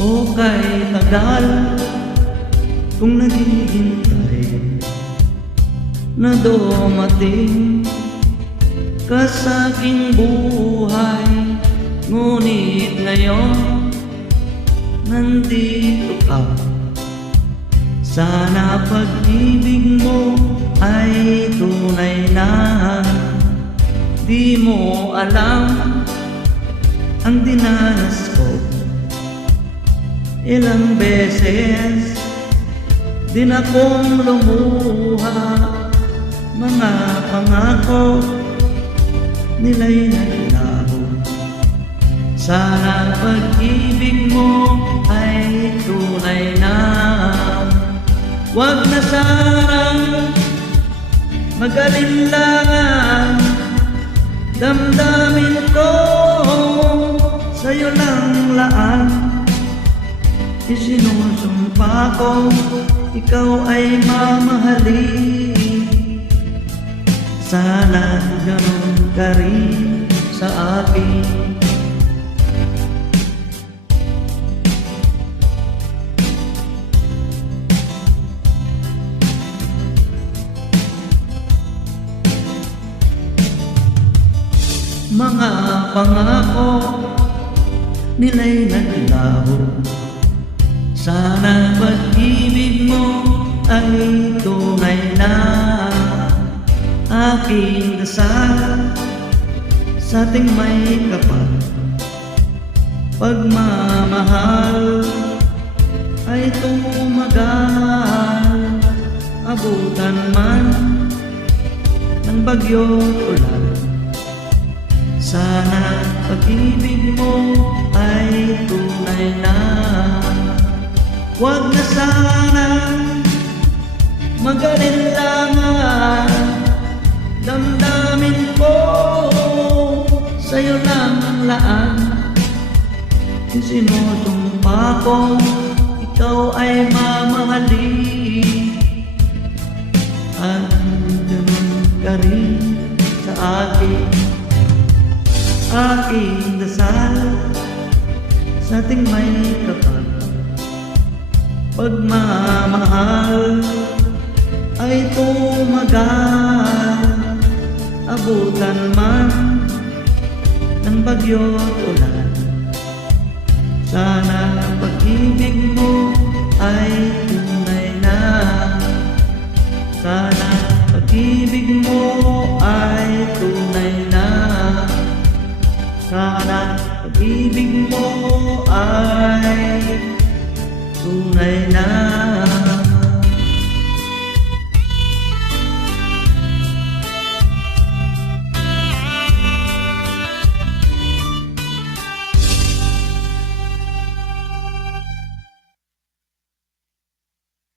O kay tagal kung naghihintay na dumating ka sa aking buhay, ngunit ngayon nandito ka. Sana pag-ibig mo ay tunay na. Di mo alam ang dinanas ko. Ilang beses din akong lumuha, mga pangako nila'y naglaho. Sana pag-ibig mo ay tunay na. Huwag na sanang mag-alinlangan, damdamin ko sa'yo lang laan. Isinusumpa ko, ikaw ay mamahalin. Sana ganun ka rin sa akin. Mga pangako nila'y naglaho. Sana pag-ibig mo ay tunay na. Aking dasal sa ating may kapal, pagmamahal ay tumagal. Abutan man ng bagyo't ulan, sana pag-ibig mo ay tunay na. Huwag na sana mag-alinlangan, damdamin ko sa'yo lang ang laan. Isinusumpa ko, ikaw ay mamahalin. At ganun ka rin sa akin. Aking dasal sa ating may kapal, pagmamahal ay tumagal. Abutan man ng bagyo't ulan, sana pag-ibig mo ay tunay na. Sana pag-ibig mo ay tunay na. Sana pag-ibig mo ay